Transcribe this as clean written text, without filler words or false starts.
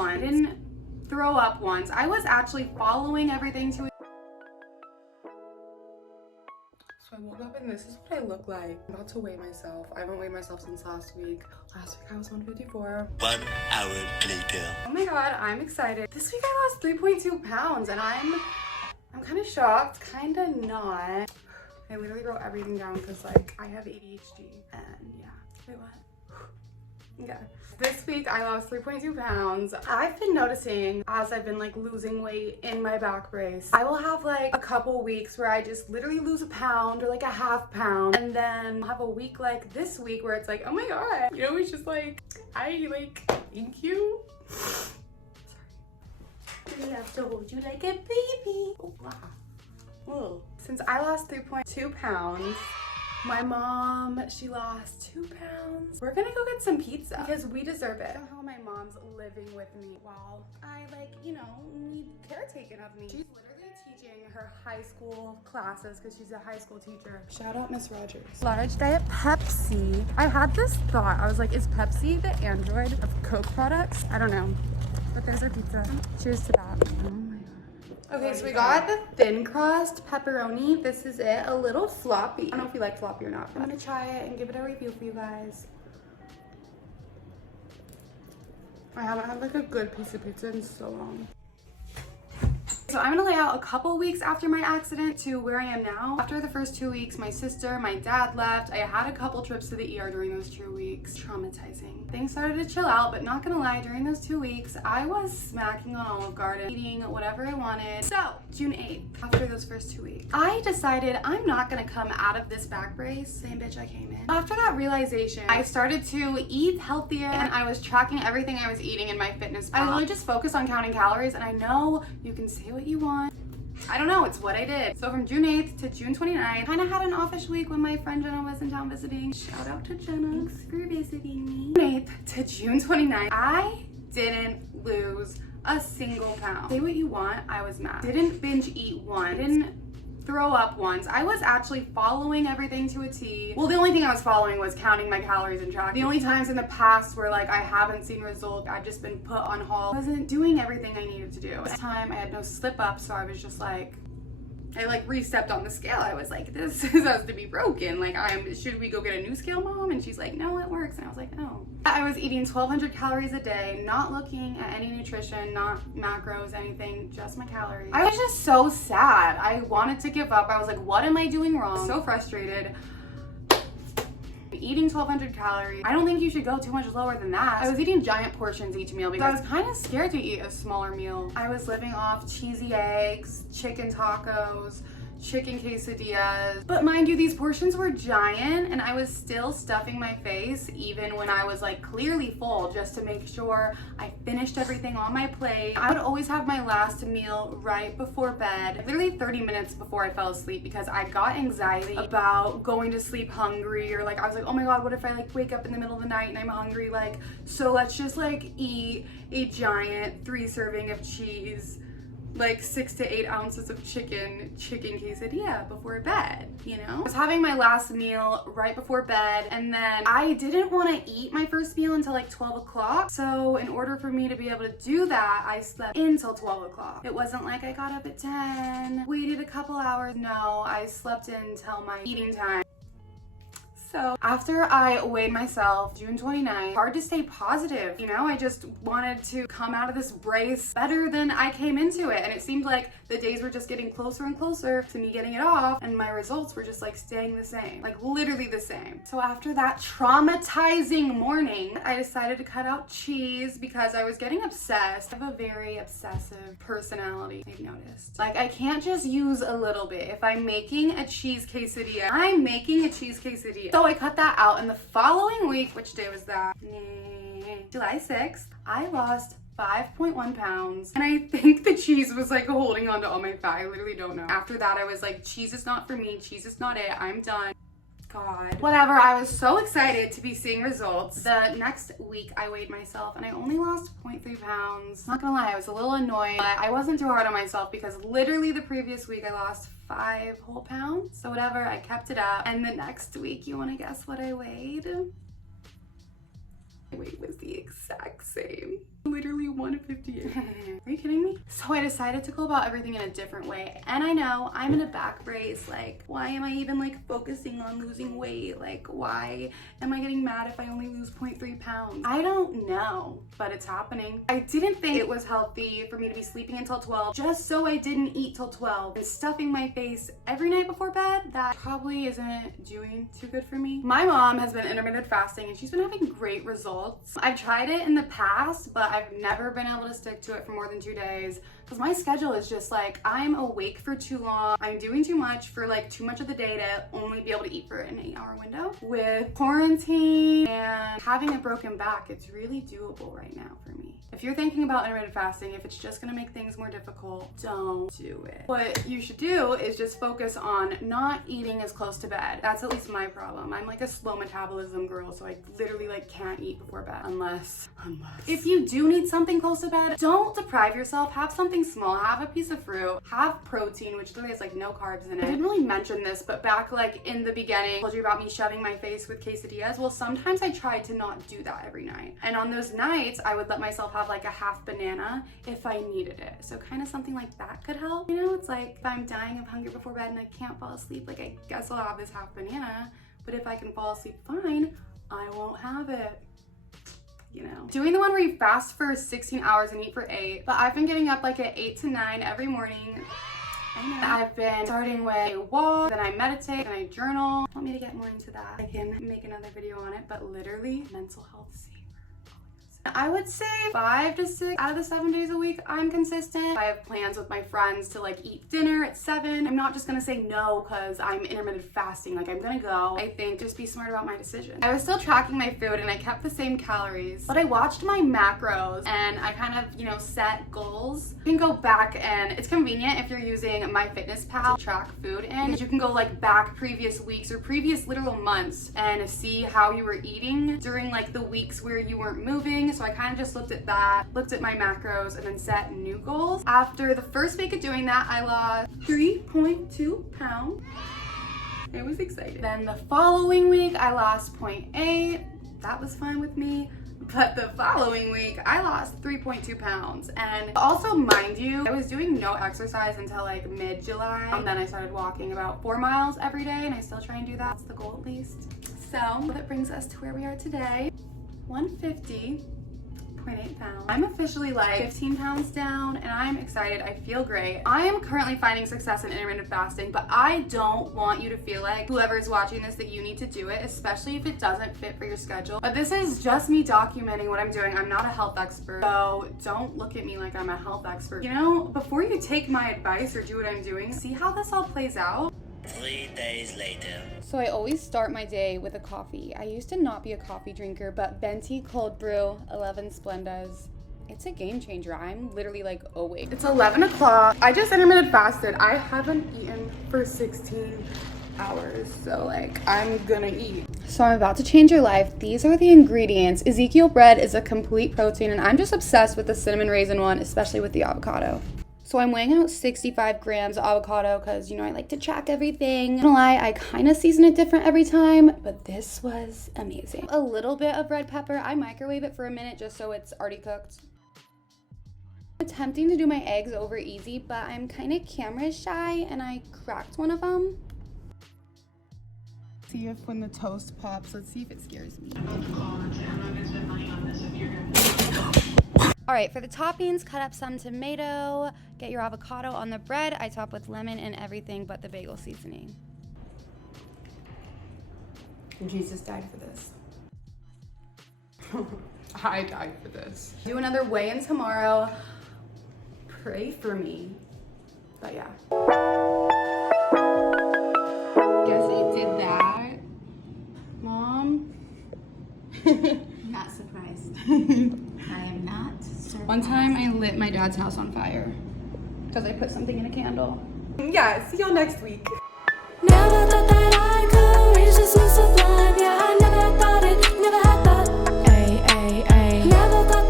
once. I didn't throw up once. I was actually following everything to. So I woke up and this is what I look like. I'm about to weigh myself. I haven't weighed myself since last week. Last week I was 154. 1 hour later. Oh my god, I'm excited. This week I lost 3.2 pounds and I'm kind of shocked, kind of not. I literally wrote everything down because like I have ADHD and yeah. Wait, what? Okay. This week I lost 3.2 pounds. I've been noticing as I've been like losing weight in my back brace, I will have like a couple weeks where I just literally lose a pound or like a half pound, and then I'll have a week like this week where it's like, oh my god, you know, it's just like, I like, thank you. Sorry. I have to hold you like a baby. Oh, wow. Whoa. Since I lost 3.2 pounds, my mom, she lost 2 pounds. We're gonna go get some pizza because we deserve it. Somehow my mom's living with me while I like, you know, need caretaking of me. She's literally teaching her high school classes because she's a high school teacher. Shout out Miss Rogers. Large diet Pepsi. I had this thought. I was like, is Pepsi the Android of Coke products? I don't know. But there's our pizza. Cheers to that. Oh my god. Okay, so we got the thin crust pepperoni. This is it, a little floppy. I don't know if you like floppy or not. I'm gonna try it and give it a review for you guys. I haven't had like a good piece of pizza in so long. So I'm gonna lay out a couple weeks after my accident to where I am now. After the first 2 weeks, my sister, my dad left. I had a couple trips to the ER during those 2 weeks. Traumatizing. Things started to chill out, but not gonna lie, during those 2 weeks, I was smacking on Olive Garden, eating whatever I wanted. So, June 8th, after those first 2 weeks, I decided I'm not gonna come out of this back brace, same bitch I came in. After that realization, I started to eat healthier and I was tracking everything I was eating in my fitness pal. I really just focused on counting calories, and I know you can say what you want. I don't know, it's what I did. So from June 8th to June 29th, kind of had an offish week when my friend Jenna was in town visiting. Shout out to Jenna. Thanks for visiting me. June 8th to June 29th, I didn't lose a single pound. Say what you want, I was mad. Didn't binge eat one. Didn't throw up once. I was actually following everything to a T. Well, the only thing I was following was counting my calories and tracking. The only times in the past where like I haven't seen results, I've just been put on hold. I wasn't doing everything I needed to do. This time I had no slip up, so I was just like, I like re-stepped on the scale. I was like, this has to be broken. Like, should we go get a new scale, mom? And she's like, no, it works. And I was like, no. I was eating 1,200 calories a day, not looking at any nutrition, not macros, anything, just my calories. I was just so sad. I wanted to give up. I was like, what am I doing wrong? So frustrated. Eating 1,200 calories. I don't think you should go too much lower than that. I was eating giant portions each meal because I was kind of scared to eat a smaller meal. I was living off cheesy eggs, chicken tacos, chicken quesadillas. But mind you, these portions were giant and I was still stuffing my face even when I was like clearly full, just to make sure I finished everything on my plate. I would always have my last meal right before bed, literally 30 minutes before I fell asleep, because I got anxiety about going to sleep hungry, or like I was like, oh my god, what if I like wake up in the middle of the night and I'm hungry? Like, so let's just like eat a giant 3-serving of cheese, like 6 to 8 ounces of chicken quesadilla before bed, you know? I was having my last meal right before bed, and then I didn't want to eat my first meal until like 12 o'clock. So in order for me to be able to do that, I slept until 12 o'clock. It wasn't like I got up at 10, waited a couple hours. No, I slept until my eating time. So after I weighed myself June 29th, hard to stay positive, you know? I just wanted to come out of this brace better than I came into it, and it seemed like the days were just getting closer and closer to me getting it off, and my results were just like staying the same, like literally the same. So after that traumatizing morning, I decided to cut out cheese because I was getting obsessed. I have a very obsessive personality, I've noticed. Like, I can't just use a little bit. If I'm making a cheese quesadilla, I'm making a cheese quesadilla. So I cut that out, and the following week, which day was that? July 6th, I lost 5.1 pounds, and I think the cheese was like holding on to all my fat. I literally don't know. After that, I was like, cheese is not for me, cheese is not it, I'm done. God. Whatever, I was so excited to be seeing results. The next week I weighed myself and I only lost 0.3 pounds. Not gonna lie, I was a little annoyed, but I wasn't too hard on myself because literally the previous week I lost 5 whole pounds. So whatever, I kept it up. And the next week, you wanna guess what I weighed? My weight was the exact same. Literally do 158. Are you kidding me? So I decided to go about everything in a different way. And I know I'm in a back brace. Like, why am I even like focusing on losing weight? Like, why am I getting mad if I only lose 0.3 pounds? I don't know, but it's happening. I didn't think it was healthy for me to be sleeping until 12 just so I didn't eat till 12 and stuffing my face every night before bed. That probably isn't doing too good for me. My mom has been intermittent fasting and she's been having great results. I've tried it in the past, but I've never been able to stick to it for more than 2 days because my schedule is just like, I'm awake for too long. I'm doing too much for like too much of the day to only be able to eat for an 8-hour window. With quarantine and having a broken back, it's really doable right now for me. If you're thinking about intermittent fasting, if it's just gonna make things more difficult, don't do it. What you should do is just focus on not eating as close to bed. That's at least my problem. I'm like a slow metabolism girl, so I literally like can't eat before bed unless. If you do need something close to bed, don't deprive yourself. Have something small. Have a piece of fruit. Have protein, which literally has like no carbs in it. I didn't really mention this, but back like in the beginning, I told you about me shoving my face with quesadillas. Well, sometimes I tried to not do that every night. And on those nights, I would let myself have like a half banana if I needed it. So kind of something like that could help. You know, it's like if I'm dying of hunger before bed and I can't fall asleep, like I guess I'll have this half banana. But if I can fall asleep fine, I won't have it. You know, doing the one where you fast for 16 hours and eat for 8, but I've been getting up like at 8 to 9 every morning. I know. I've been starting with a walk, then I meditate, then I journal. Want me to get more into that? I can make another video on it, but literally mental health saver. I would say 5 to 6 out of the 7 days a week I'm consistent. I have plans with my friends to like eat dinner at 7. I'm not just gonna say no because I'm intermittent fasting. Like I'm gonna go. I think just be smart about my decision. I was still tracking my food and I kept the same calories, but I watched my macros and I kind of, you know, set goals. You can go back and it's convenient if you're using MyFitnessPal to track food in. You can go like back previous weeks or previous literal months and see how you were eating during like the weeks where you weren't moving. So I kind of just looked at that, looked at my macros, and then set new goals. After the first week of doing that, I lost 3.2 pounds. I was excited. Then the following week, I lost 0.8. That was fine with me. But the following week, I lost 3.2 pounds. And also, mind you, I was doing no exercise until like mid-July. And then I started walking about 4 miles every day, and I still try and do that. That's the goal at least. So that brings us to where we are today. 150.8 pounds. I'm officially like 15 pounds down and I'm excited. I feel great. I am currently finding success in intermittent fasting, but I don't want you to feel like whoever's watching this that you need to do it, especially if it doesn't fit for your schedule. But this is just me documenting what I'm doing. I'm not a health expert, so don't look at me like I'm a health expert. You know, before you take my advice or do what I'm doing, see how this all plays out. 3 days later. So I always start my day with a coffee. I used to not be a coffee drinker, but Venti cold brew, 11 Splendas. It's a game changer. I'm literally like awake. It's 11 o'clock. I just intermittent fasted. I haven't eaten for 16 hours. So like I'm gonna eat. So I'm about to change your life. These are the ingredients. Ezekiel bread is a complete protein and I'm just obsessed with the cinnamon raisin one, especially with the avocado. So I'm weighing out 65 grams of avocado because, you know, I like to track everything. Not gonna lie, I kind of season it different every time, but this was amazing. A little bit of red pepper. I microwave it for a minute just so it's already cooked. I'm attempting to do my eggs over easy, but I'm kind of camera shy and I cracked one of them. See if when the toast pops, let's see if it scares me. All right, for the toppings, cut up some tomato, get your avocado on the bread. I top with lemon and everything but the bagel seasoning. Jesus died for this. I died for this. Do another weigh-in tomorrow. Pray for me. But yeah. Guess I did that. Mom? Not surprised. I am not surprised. One time I lit my dad's house on fire because I put something in a candle. Yeah, see y'all next week. Never thought